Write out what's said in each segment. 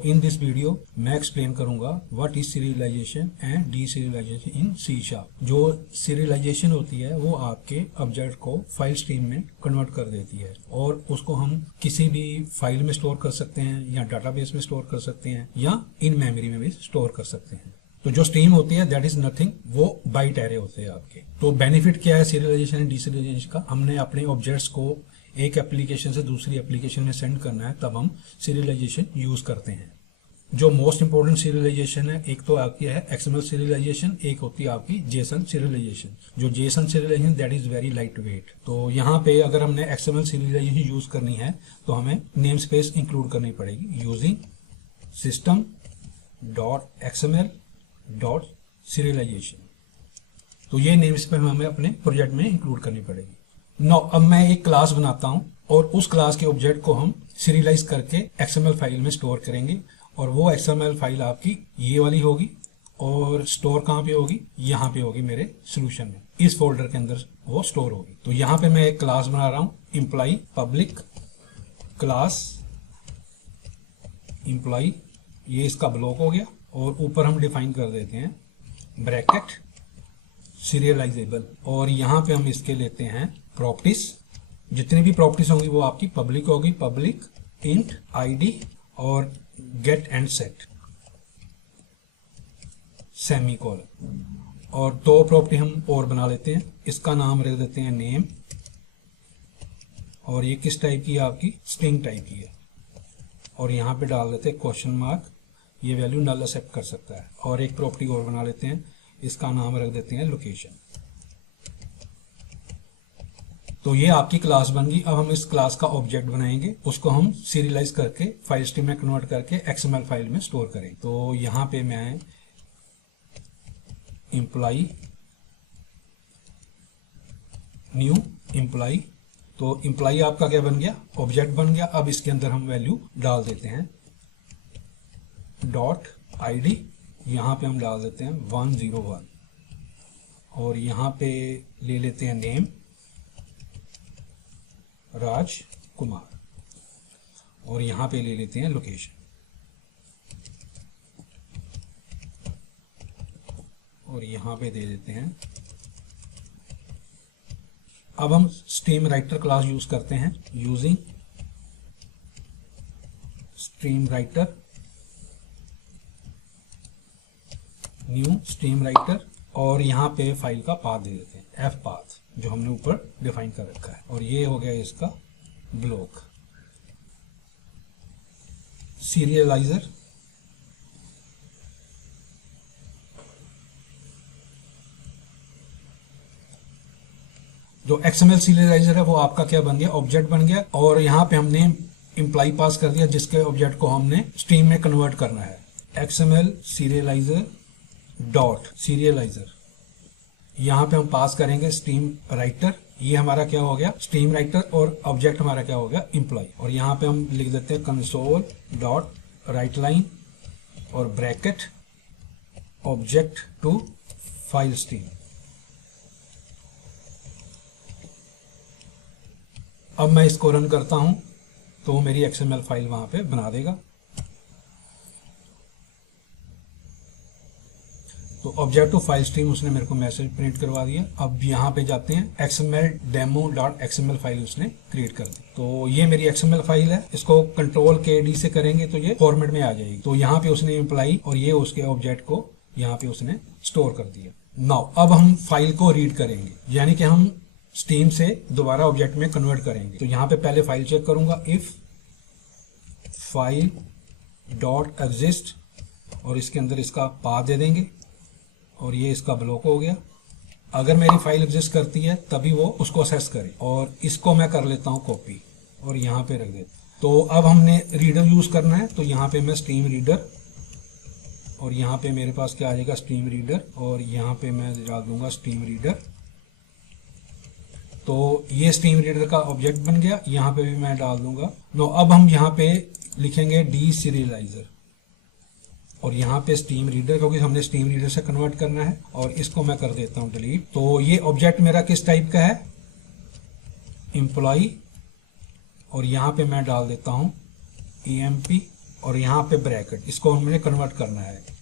Now in this video मैं explain करूंगा what is serialization and deserialization in C sharp. जो serialization होती है वो आपके ऑब्जेक्ट को फाइल स्ट्रीम में कन्वर्ट कर देती है और उसको हम किसी भी फाइल में स्टोर कर सकते हैं या डाटाबेस में स्टोर कर सकते हैं या इन मेमोरी में भी स्टोर कर सकते हैं। तो जो स्ट्रीम होती है दैट इज नथिंग, वो बाइट एरे होते हैं आपके। तो बेनिफिट क्या है सीरियलाइजेशन एंड डीसीरियलाइजेशन का? हमने अपने ऑब्जेक्ट्स को एक एप्लीकेशन से दूसरी एप्लीकेशन में सेंड करना है तब हम सीरियलाइजेशन यूज करते हैं। जो मोस्ट इंपोर्टेंट सीरियलाइजेशन है, एक तो आपकी है एक्सएमएल सीरियलाइजेशन, एक होती है आपकी जेसन सीरियलाइजेशन। जो Jason serialisation that is very light weight. तो यहाँ पे अगर हमने एक्सएमएल सीरियलाइजेशन यूज करनी है तो हमें नेम स्पेस इंक्लूड करनी पड़ेगी using system dot XML dot serialisation. तो ये नेम स्पेस हमें अपने प्रोजेक्ट में इंक्लूड करनी पड़ेगी। नो, अब मैं एक क्लास बनाता हूं और उस क्लास के ऑब्जेक्ट को हम सीरियलाइज करके एक्सएमएल फाइल में स्टोर करेंगे और वो एक्सएमएल फाइल आपकी ये वाली होगी और स्टोर कहां पे होगी? यहां पे होगी मेरे सॉल्यूशन में, इस फोल्डर के अंदर वो स्टोर होगी। तो यहां पे मैं एक क्लास बना रहा हूं, एम्प्लॉय पब्लिक क्लास एम्प्लॉय, ये इसका ब्लॉक हो गया और ऊपर हम डिफाइन कर देते हैं ब्रैकेट सीरियलाइजेबल और यहां पे हम इसके लेते हैं प्रॉपर्टीज। जितनी भी प्रॉपर्टीज होंगी वो आपकी पब्लिक होगी, पब्लिक इंट आईडी और गेट एंड सेट सेमीकोलन। और दो प्रॉपर्टी हम और बना लेते हैं, इसका नाम रख देते हैं नेम और ये किस टाइप की है? आपकी स्ट्रिंग टाइप की है। और यहां पे डाल देते हैं क्वेश्चन मार्क, ये वैल्यू नल एक्सेप्ट कर सकता है। और एक प्रॉपर्टी और बना लेते हैं, इसका नाम रख देते हैं लोकेशन। तो ये आपकी क्लास बन गई। अब हम इस क्लास का ऑब्जेक्ट बनाएंगे, उसको हम सीरियलाइज करके फाइल स्ट्रीम में कन्वर्ट करके एक्सएमएल फाइल में स्टोर करें। तो यहां पे मैं एम्प्लॉय न्यू एम्प्लॉय, तो एम्प्लॉय आपका क्या बन गया? ऑब्जेक्ट बन गया। अब इसके अंदर हम वैल्यू डाल देते हैं डॉट आईडी, यहां पे हम डाल देते हैं 101 और यहां पे ले लेते हैं नेम राज कुमार और यहां पे ले लेते हैं लोकेशन और यहां पे दे देते हैं। अब हम स्ट्रीम राइटर क्लास यूज करते हैं using stream writer new stream writer और यहां पे फाइल का पाथ दे देते हैं एफ पाथ जो हमने ऊपर डिफाइन कर रखा है और ये हो गया इसका ब्लॉक। सीरियलाइजर जो एक्सएमएल सीरियलाइजर है वो आपका क्या बन गया? ऑब्जेक्ट बन गया और यहां पे हमने एम्प्लॉय पास कर दिया जिसके ऑब्जेक्ट को हमने स्ट्रीम में कन्वर्ट करना है। एक्सएमएल सीरियलाइजर डॉट सीरियलाइजर, यहां पे हम पास करेंगे स्ट्रीम राइटर, ये हमारा क्या हो गया? स्ट्रीम राइटर और ऑब्जेक्ट हमारा क्या हो गया? एम्प्लॉय। और यहां पे हम लिख देते हैं कंसोल डॉट राइट लाइन और bracket object to file stream. अब मैं इसको रन करता हूं तो मेरी एक्सएमएल फाइल वहां पे बना देगा। तो ऑब्जेक्ट टू फाइल स्ट्रीम उसने मेरे को मैसेज प्रिंट करवा दिया। अब यहाँ पे जाते हैं XML demo dot XML file उसने क्रिएट कर दी। तो ये मेरी एक्सएमएल फाइल है, इसको कंट्रोल के डी से करेंगे तो ये फॉर्मेट में आ जाएगी। तो यहाँ पे उसने एम्प्लॉय और ये उसके ऑब्जेक्ट को यहाँ पे उसने स्टोर कर दिया। नाउ अब हम फाइल को रीड करेंगे, यानी कि हम स्ट्रीम से दोबारा ऑब्जेक्ट में कन्वर्ट करेंगे। तो यहाँ पे पहले फाइल चेक करूंगा, इफ फाइल डॉट एग्जिस्ट और इसके अंदर इसका पाथ दे देंगे और ये इसका ब्लॉक हो गया। अगर मेरी फाइल एग्जिस्ट करती है तभी वो उसको असेस करे और इसको मैं कर लेता हूँ कॉपी और यहाँ पे रख देता। तो अब हमने रीडर यूज करना है तो यहाँ पे मैं स्ट्रीम रीडर और यहाँ पे मेरे पास क्या आ जाएगा? स्ट्रीम रीडर और यहाँ पे मैं डाल दूंगा स्ट्रीम रीडर। तो ये स्ट्रीम रीडर का ऑब्जेक्ट बन गया, यहाँ पे भी मैं डाल दूंगा। नो, अब हम यहाँ पे लिखेंगे डी सीरियलाइजर और यहाँ पे स्ट्रीम रीडर, क्योंकि हमने स्ट्रीम रीडर से कन्वर्ट करना है और इसको मैं कर देता हूँ डिलीट। तो ये ऑब्जेक्ट मेरा किस टाइप का है? एम्प्लॉय और यहाँ पे मैं डाल देता हूँ EMP और यहाँ पे ब्रैकेट, इसको हमने कन्वर्ट करना है।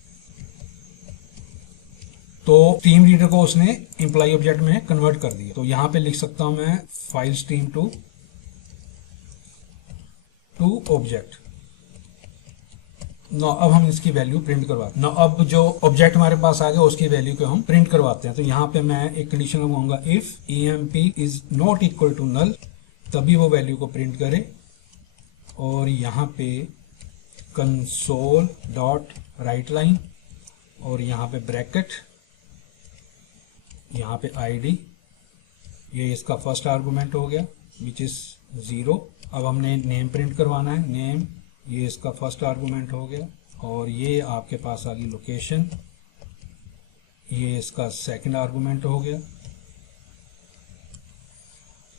तो स्ट्रीम रीडर को उसने एम्प्लॉय ऑब्जेक्ट में कन्वर्ट कर दिया। तो यहाँ पे लिख सकता हूं मैं फाइल स्ट्रीम टू ऑब्जेक्ट। ना अब हम इसकी वैल्यू प्रिंट करवाते हैं ना। अब जो ऑब्जेक्ट हमारे पास आ गया उसकी वैल्यू को हम प्रिंट करवाते हैं। तो यहाँ पे मैं एक कंडीशन लगाऊंगा, if emp is not equal to null, तभी वो वैल्यू को प्रिंट करे। और यहाँ पे कंसोल डॉट राइट लाइन और यहाँ पे ब्रैकेट, यहाँ पे id, ये इसका फर्स्ट आर्गुमेंट हो गया विच इज 0। अब हमने नेम प्रिंट करवाना है, नेम, ये इसका फर्स्ट आर्गुमेंट हो गया। और ये आपके पास आ गई लोकेशन, ये इसका सेकंड आर्गुमेंट हो गया।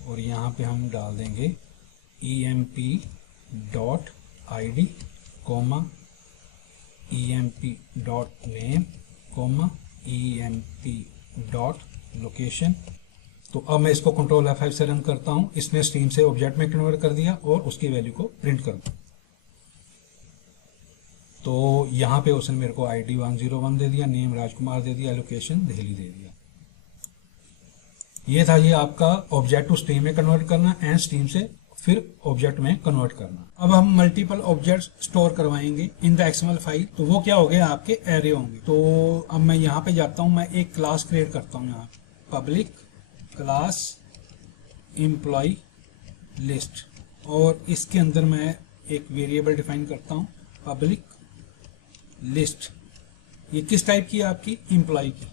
और यहाँ पे हम डाल देंगे emp dot id comma emp dot name comma emp dot location. तो अब मैं इसको कंट्रोल F5 से रन करता हूं। इसने स्ट्रीम से ऑब्जेक्ट में कन्वर्ट कर दिया और उसकी वैल्यू को प्रिंट कर दिया। तो यहाँ पे उसने मेरे को ID 101 दे दिया, नेम राजकुमार दे दिया, लोकेशन दिल्ली दे दिया। ये था ये आपका ऑब्जेक्ट टू स्ट्रीम में कन्वर्ट करना एंड स्ट्रीम से फिर ऑब्जेक्ट में कन्वर्ट करना। अब हम मल्टीपल ऑब्जेक्ट्स स्टोर करवाएंगे इन द XML फाइल। तो वो क्या हो गए, आपके एरे होंगे। तो अब मैं यहाँ पे जाता हूँ, मैं एक क्लास क्रिएट करता हूँ, यहाँ पब्लिक क्लास एम्प्लॉय लिस्ट, और इसके अंदर मैं एक वेरिएबल डिफाइन करता हूँ पब्लिक लिस्ट। ये किस टाइप की है, आपकी एम्प्लॉय की।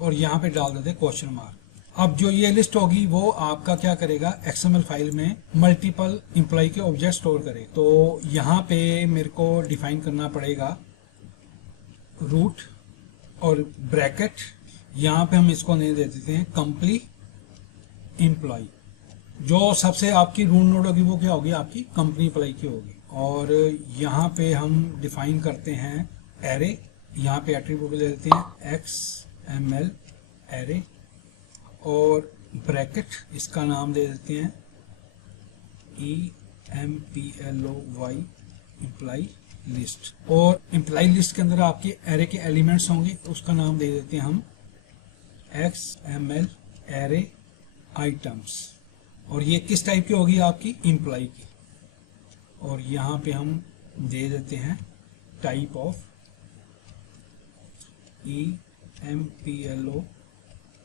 और यहाँ पे डाल देते क्वेश्चन मार्क। अब जो ये लिस्ट होगी वो आपका क्या करेगा, XML फाइल में मल्टीपल एम्प्लॉय के ऑब्जेक्ट स्टोर करेगा। तो यहाँ पे मेरे को डिफाइन करना पड़ेगा रूट और ब्रैकेट। यहाँ पे हम इसको नहीं दे देते हैं कंपनी एम्प्लॉय। जो सबसे आपकी रूट नोड होगी वो क्या होगी, आपकी कंपनी एम्प्लॉय की होगी। और यहाँ पे हम डिफाइन करते हैं एरे। यहाँ पे एट्रीब्यूट ले देते हैं XML एरे और ब्रैकेट, इसका नाम दे देते हैं EMPLOY एम्प्लॉय लिस्ट। और एम्प्लॉय लिस्ट के अंदर आपके एरे के एलिमेंट्स होंगे, उसका नाम दे देते हैं हम XML एरे आइटम्स। और ये किस टाइप की होगी, आपकी एम्प्लॉय की। और यहाँ पे हम दे देते हैं टाइप ऑफ EMPLO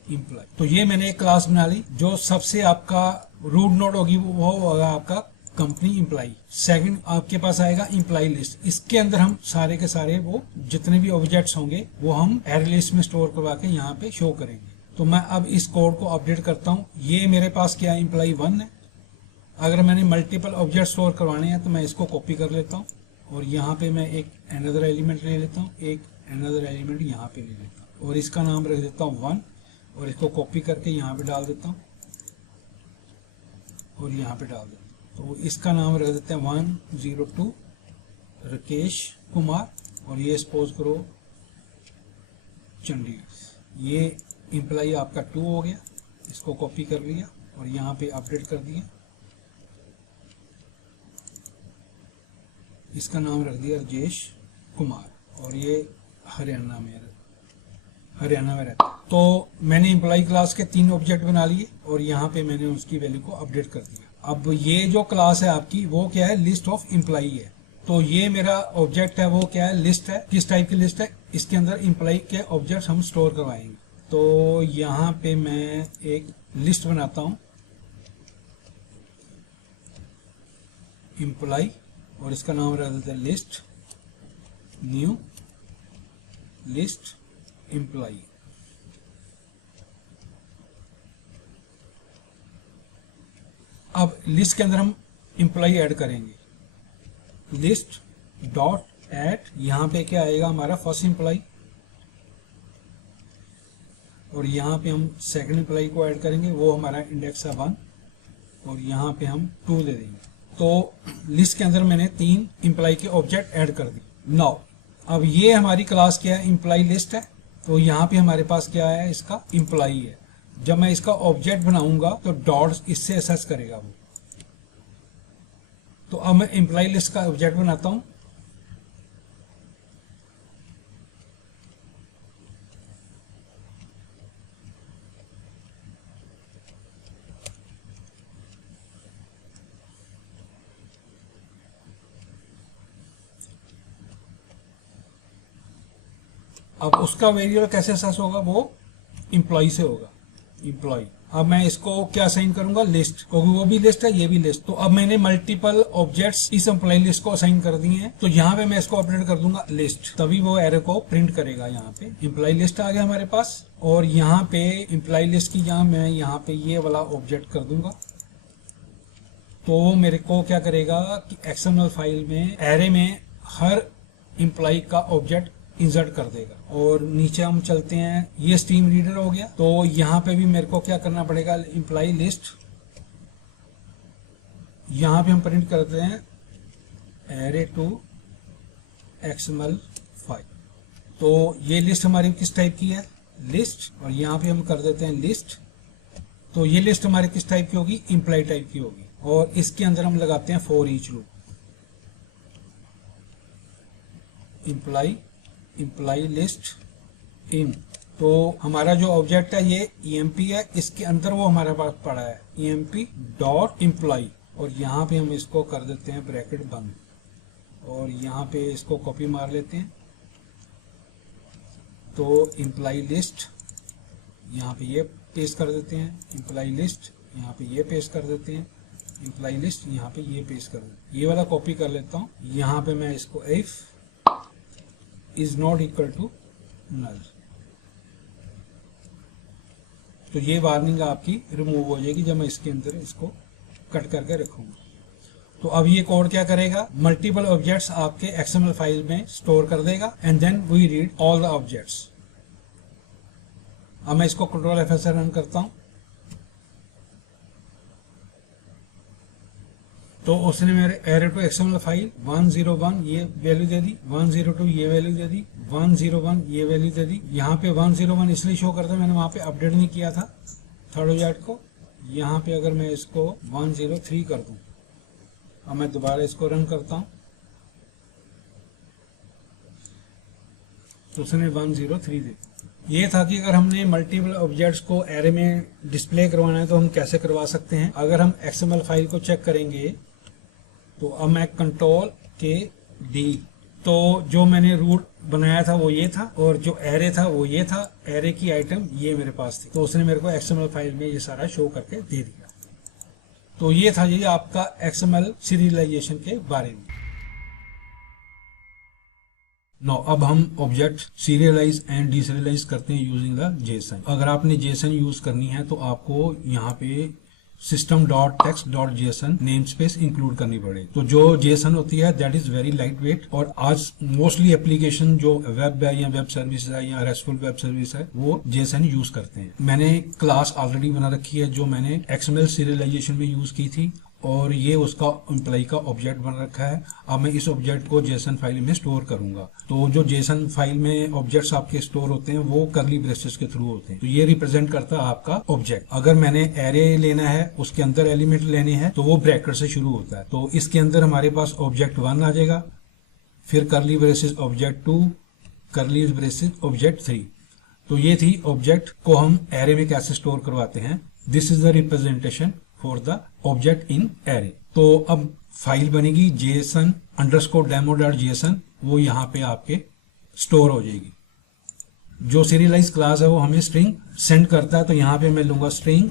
एम्प्लॉय। तो ये मैंने एक क्लास बना ली। जो सबसे आपका रूट नोड होगी वो होगा आपका कंपनी एम्प्लॉय। सेकंड आपके पास आएगा एम्प्लॉय लिस्ट। इसके अंदर हम सारे के सारे वो जितने भी ऑब्जेक्ट्स होंगे वो हम एरे लिस्ट में स्टोर करवा के यहाँ पे शो करेंगे। तो मैं अब इस कोड को अपडेट करता हूँ। ये मेरे पास क्या एम्प्लॉय 1 है। अगर मैंने मल्टीपल ऑब्जेक्ट स्टोर करवाने हैं तो मैं इसको कॉपी कर लेता हूँ और यहाँ पे मैं एक अनदर एलिमेंट ले लेता हूँ, एक अनदर एलिमेंट यहाँ पे ले लेता हूँ और इसका नाम रख देता हूँ 1 और इसको कॉपी करके यहाँ पे डाल देता हूँ और यहाँ पे डाल देता हूँ। तो इसका नाम रख देते हैं 102 राकेश कुमार और ये सपोज करो चंडीगढ़। ये एम्प्लॉय आपका 2 हो गया। इसको कॉपी कर लिया और यहाँ पे अपडेट कर दिया। इसका नाम रख दिया राजेश कुमार और ये हरियाणा में रहता है। तो मैंने एम्प्लॉय क्लास के 3 ऑब्जेक्ट बना लिए और यहाँ पे मैंने उसकी वैल्यू को अपडेट कर दिया। अब ये जो क्लास है आपकी वो क्या है, लिस्ट ऑफ एम्प्लॉय है। तो ये मेरा ऑब्जेक्ट है वो क्या है, लिस्ट है। किस टाइप की लिस्ट है, इसके अंदर एम्प्लॉय के ऑब्जेक्ट हम स्टोर करवाएंगे। तो यहाँ पे मैं एक लिस्ट बनाता हूँ एम्प्लॉय और इसका नाम रख देते हैं लिस्ट न्यू लिस्ट एम्प्लॉय। अब लिस्ट के अंदर हम एम्प्लॉय ऐड करेंगे। लिस्ट डॉट ऐड, यहाँ पे क्या आएगा हमारा फर्स्ट एम्प्लॉय और यहाँ पे हम सेकंड एम्प्लॉय को ऐड करेंगे, वो हमारा इंडेक्स है 1 और यहाँ पे हम 2 दे देंगे। तो लिस्ट के अंदर मैंने 3 एम्प्लॉय के ऑब्जेक्ट ऐड कर दिए। नाउ अब ये हमारी क्लास क्या है, एम्प्लॉय लिस्ट है। तो यहाँ पे हमारे पास क्या है, इसका एम्प्लॉय है। जब मैं इसका ऑब्जेक्ट बनाऊंगा तो डॉट्स इससे असेस करेगा वो। तो अब मैं एम्प्लॉय लिस्ट का ऑब्जेक्ट बनाता हूं। अब उसका वेरिएबल कैसे असेस होगा, वो एम्प्लॉय से होगा, एम्प्लॉय। अब मैं इसको क्या असाइन करूंगा, लिस्ट, क्योंकि वो भी लिस्ट है, ये भी लिस्ट। तो अब मैंने मल्टीपल ऑब्जेक्ट्स इस एम्प्लॉय लिस्ट को असाइन कर दिए हैं, तो यहाँ पे मैं इसको अपडेट कर दूंगा लिस्ट, तभी वो एरे को प्रिंट करेगा। यहाँ पे एम्प्लॉय लिस्ट आ गया हमारे पास, और यहाँ पे एम्प्लॉय लिस्ट की यहाँ मैं यहाँ पे ये वाला ऑब्जेक्ट कर दूंगा। तो मेरे को क्या करेगा कि एक्सएमएल फाइल में एरे में हर एम्प्लॉय का ऑब्जेक्ट इंसर्ट कर देगा। और नीचे हम चलते हैं, ये स्ट्रीम रीडर हो गया। तो यहाँ पे भी मेरे को क्या करना पड़ेगा, एम्प्लॉय लिस्ट, यहाँ पे हम प्रिंट करते हैं एरे टू एक्सएमएल फाइल। तो ये लिस्ट हमारी किस टाइप की है, लिस्ट, और यहाँ पे हम कर देते हैं लिस्ट। तो ये लिस्ट हमारी किस टाइप की होगी, एम्प्लॉय टाइप की होगी। और इसके अंदर हम लगाते हैं for each loop, employ list in. तो हमारा जो ऑब्जेक्ट है ये EMP है, इसके अंदर वो हमारे पास पड़ा है EMP डॉट एम्प्लॉय, और यहाँ पे हम इसको कर देते हैं ब्रैकेट बंद, और यहाँ पे इसको कॉपी मार लेते हैं। तो एम्प्लॉय लिस्ट यहाँ पे ये पेस्ट कर देते हैं, एम्प्लॉय लिस्ट यहाँ पे ये पेस्ट कर देते हैं, एम्प्लॉय लिस्ट यहाँ पे ये पेस्ट कर देते हैं। ये वाला कॉपी कर लेता हूँ, यहाँ पे मैं इसको if is not equal to null, तो ये वार्निंग आपकी रिमूव हो जाएगी जब मैं इसके अंदर इसको कट करके रखूंगा। तो अब ये कोड क्या करेगा, मल्टीपल ऑब्जेक्ट्स आपके एक्सएमएल फाइल में स्टोर कर देगा, and then we read all the objects. अब मैं इसको कंट्रोल F से रन करता हूं, तो उसने मेरे एरे टू एक्सएमएल फाइल 101 ये वैल्यू दे दी, 102 ये वैल्यू दे दी, 101 ये वैल्यू दे दी। यहाँ पे 101 इसलिए शो करता है, मैंने वहां पे अपडेट नहीं किया था थर्ड ऑब्जेक्ट को। यहाँ पे अगर मैं इसको 103 कर दूं, अब मैं दोबारा इसको रन करता हूं, तो उसने 103 दे। ये था कि अगर हमने मल्टीपल ऑब्जेक्ट्स को एरे में डिस्प्ले करवाना है तो हम कैसे करवा सकते हैं। अगर हम एक्सएमएल फाइल को चेक करेंगे, तो अब मैं कंट्रोल के डी, तो जो मैंने रूट बनाया था वो ये था, और जो एरे था वो ये था, एरे की आइटम ये मेरे पास थी। तो उसने मेरे को एक्सएमएल फाइल में ये सारा शो करके दे दिया। तो ये था जी आपका एक्सएमएल सीरियलाइजेशन के बारे में। नो, अब हम ऑब्जेक्ट सीरियलाइज एंड डीसीरियलाइज करते हैं यूजिंग द जेसन। अगर आपने जेसन यूज करनी है तो आपको यहाँ पे system dot text dot JSON name space include करनी पड़े। तो जो जेसन होती है that is very light weight, और आज मोस्टली एप्लीकेशन जो वेब है या वेब सर्विस है या रेस्टफुल वेब सर्विस है वो जेसन यूज करते हैं। मैंने क्लास ऑलरेडी बना रखी है जो मैंने एक्सएमएल सीरियलाइजेशन में यूज की थी, और ये उसका एम्प्लॉय का ऑब्जेक्ट बन रखा है। अब मैं इस ऑब्जेक्ट को जेसन फाइल में स्टोर करूंगा। तो जो जेसन फाइल में ऑब्जेक्ट्स आपके स्टोर होते हैं वो करली ब्रेसेस के थ्रू होते हैं। तो ये रिप्रेजेंट करता है आपका ऑब्जेक्ट। अगर मैंने एरे लेना है, उसके अंदर एलिमेंट लेने हैं, तो वो ब्रैकेट से शुरू होता है। तो इसके अंदर हमारे पास ऑब्जेक्ट 1 आ जाएगा, फिर करली ब्रेसेस ऑब्जेक्ट 2, करली ब्रेसेस ऑब्जेक्ट 3। तो ये थी ऑब्जेक्ट को हम एरे में कैसे स्टोर करवाते हैं। This is the representation for the object in array. तो अब फाइल बनेगी JSON_demo.json, वो यहाँ पे आपके स्टोर हो जाएगी। जो सीरियलाइज क्लास है वो हमें स्ट्रिंग सेंड करता है, तो यहाँ पे मैं लूंगा स्ट्रिंग,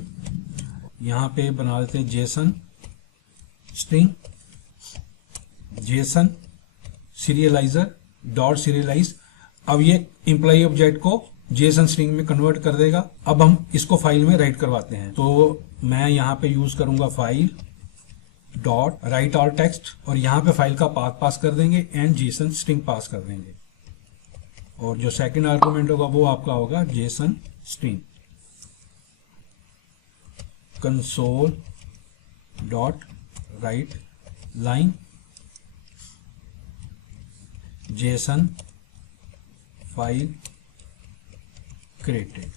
यहाँ पे बना देते हैं JSON string JSON serialiser dot serialised. अब ये एम्प्लॉय ऑब्जेक्ट को JSON स्ट्रिंग में कन्वर्ट कर देगा। अब हम इसको फाइल में राइट करवाते हैं। तो मैं यहाँ पे यूज करूंगा file dot right all text, और यहाँ पे फाइल का पाथ पास कर देंगे एंड JSON स्ट्रिंग पास कर देंगे, और जो सेकंड आर्गुमेंट होगा वो आपका होगा JSON string console dot write line JSON file created.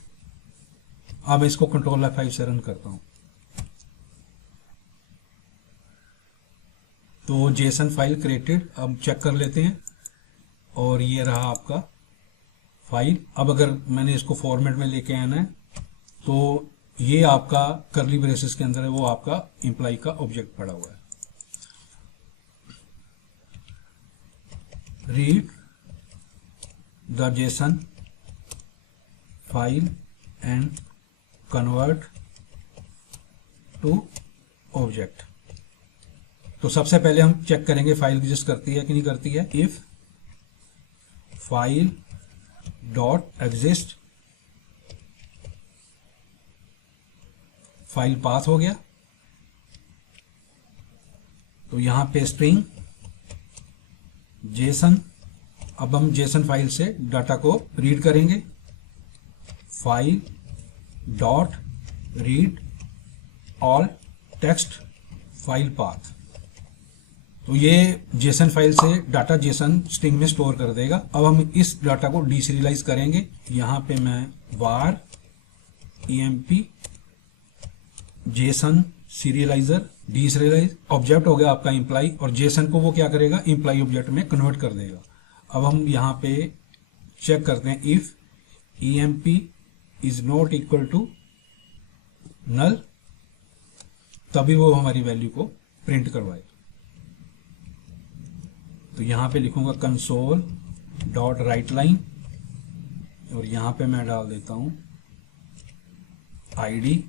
अब इसको कंट्रोल F5 से रन करता हूं। तो जेसन फाइल क्रिएटेड, अब चेक कर लेते हैं और ये रहा आपका फाइल। अब अगर मैंने इसको फॉर्मेट में लेके आना है तो ये आपका कर्ली ब्रेसेस के अंदर है, वो आपका एम्प्लॉय का ऑब्जेक्ट पड़ा हुआ है। Read the JSON file and convert to object. तो सबसे पहले हम चेक करेंगे फाइल एग्जिस्ट करती है कि नहीं करती है। If file dot exist, file path हो गया, तो यहां पे स्ट्रिंग जेसन। अब हम जेसन फाइल से डाटा को रीड करेंगे। File dot read all text file path, तो ये जेसन फाइल से डाटा जेसन स्ट्रिंग में स्टोर कर देगा। अब हम इस डाटा को डीसीरियलाइज करेंगे। यहां पे मैं var emp JSON serializer deserialize object हो गया आपका एम्प्लॉय, और जेसन को वो क्या करेगा, एम्प्लॉय ऑब्जेक्ट में कन्वर्ट कर देगा। अब हम यहां पे चेक करते हैं if emp is not equal to null, तभी वो हमारी वैल्यू को प्रिंट करवाएगा। तो यहां पे लिखूंगा कंसोल डॉट राइट लाइन, और यहां पे मैं डाल देता हूं आईडी।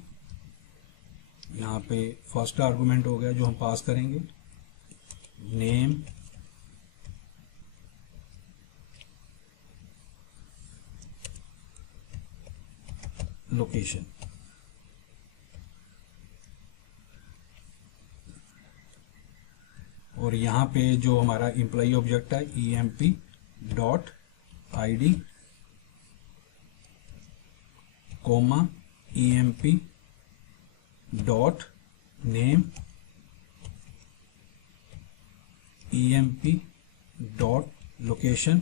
यहां पे फर्स्ट आर्गुमेंट हो गया जो हम पास करेंगे, नेम, लोकेशन। और यहाँ पे जो हमारा एम्प्लॉय ऑब्जेक्ट है emp dot id comma emp dot name emp dot location.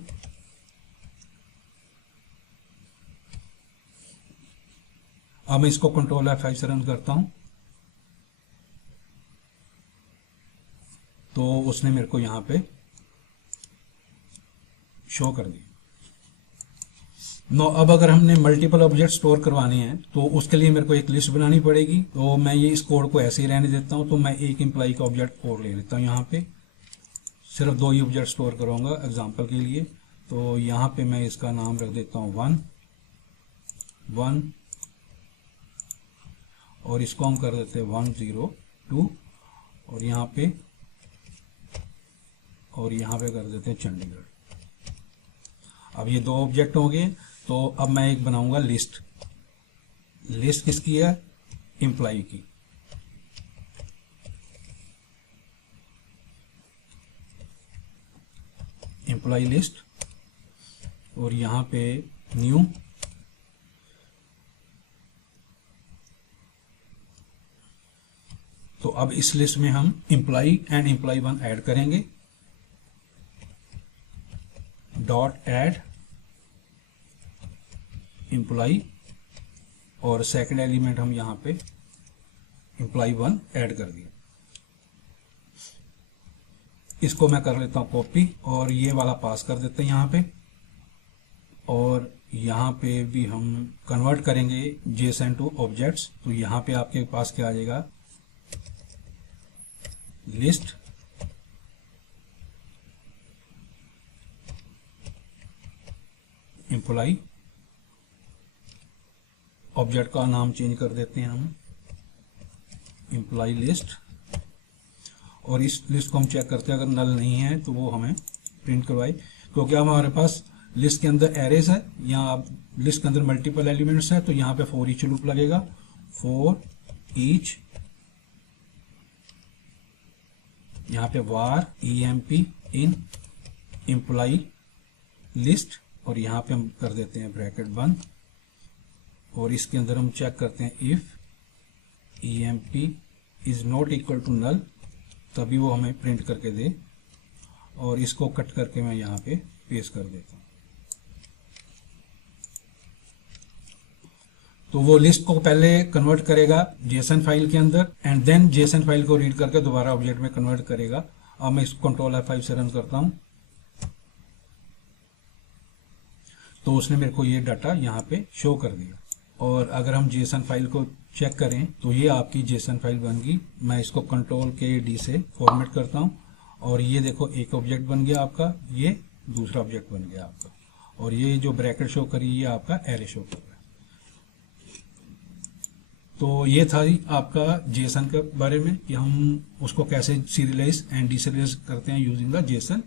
अब मैं इसको कंट्रोल F5 से रन करता हूं तो उसने मेरे को यहां पे शो कर दिया। नो, अब अगर हमने मल्टीपल ऑब्जेक्ट स्टोर करवाने हैं तो उसके लिए मेरे को एक लिस्ट बनानी पड़ेगी। तो मैं ये इस कोड को ऐसे ही रहने देता हूं। तो मैं एक एम्प्लॉय का ऑब्जेक्ट और ले लेता हूं, यहाँ पे सिर्फ 2 ही ऑब्जेक्ट स्टोर करूंगा एग्जांपल के लिए। तो यहाँ पे मैं इसका नाम रख देता हूँ 1 और इसको हम कर देते हैं 102 और यहाँ पे कर देते हैं चंडीगढ़। अब ये 2 ऑब्जेक्ट हो गए। तो अब मैं एक बनाऊंगा लिस्ट। लिस्ट किसकी है, एम्प्लॉय की। एम्प्लॉय लिस्ट, और यहाँ पे न्यू, तो अब इस लिस्ट में हम एम्प्लॉय एंड एम्प्लॉय1 ऐड करेंगे। डॉट ऐड एम्प्लॉय, और सेकंड एलिमेंट हम यहां पे एम्प्लॉय1 ऐड कर दिया। इसको मैं कर लेता हूं कॉपी और ये वाला पास कर देते हैं यहां पे। और यहां पे भी हम कन्वर्ट करेंगे जेसन टू ऑब्जेक्ट्स। तो यहां पे आपके पास क्या आ जाएगा, लिस्ट एम्प्लॉय, ऑब्जेक्ट का नाम चेंज कर देते हैं हम एम्प्लॉय लिस्ट, और इस लिस्ट को हम चेक करते हैं अगर नल नहीं है तो वो हमें प्रिंट करवाए। क्योंकि हमारे पास लिस्ट के अंदर एरेस है, यहाँ लिस्ट के अंदर मल्टीपल एलिमेंट्स है, तो यहाँ पे फॉर ईच लूप लगेगा। फॉर ईच, यहाँ पे var emp इन एम्प्लॉय लिस्ट, और यहाँ पे हम कर देते हैं ब्रैकेट बंद, और इसके अंदर हम चेक करते हैं if emp is not equal to null, तभी वो हमें प्रिंट करके दे। और इसको कट करके मैं यहाँ पे पेस्ट कर देता हूँ। तो वो लिस्ट को पहले कन्वर्ट करेगा जेसन फाइल के अंदर, एंड देन जेसन फाइल को रीड करके दोबारा ऑब्जेक्ट में कन्वर्ट करेगा। अब मैं इसको कंट्रोल F5 से रन करता हूं, तो उसने मेरे को ये डाटा यहाँ पे शो कर दिया। और अगर हम जेसन फाइल को चेक करें तो ये आपकी जेसन फाइल बन गई। मैं इसको कंट्रोल K D से फॉर्मेट करता हूँ और ये देखो एक ऑब्जेक्ट बन गया आपका, ये दूसरा ऑब्जेक्ट बन गया आपका, और ये जो ब्रैकेट शो करी ये आपका एरे शो कर रहा है। तो ये था आपका जेसन के बारे में कि हम उसको कैसे सीरियलाइज एंड डीसीरियलाइज करते हैं यूजिंग द जेसन।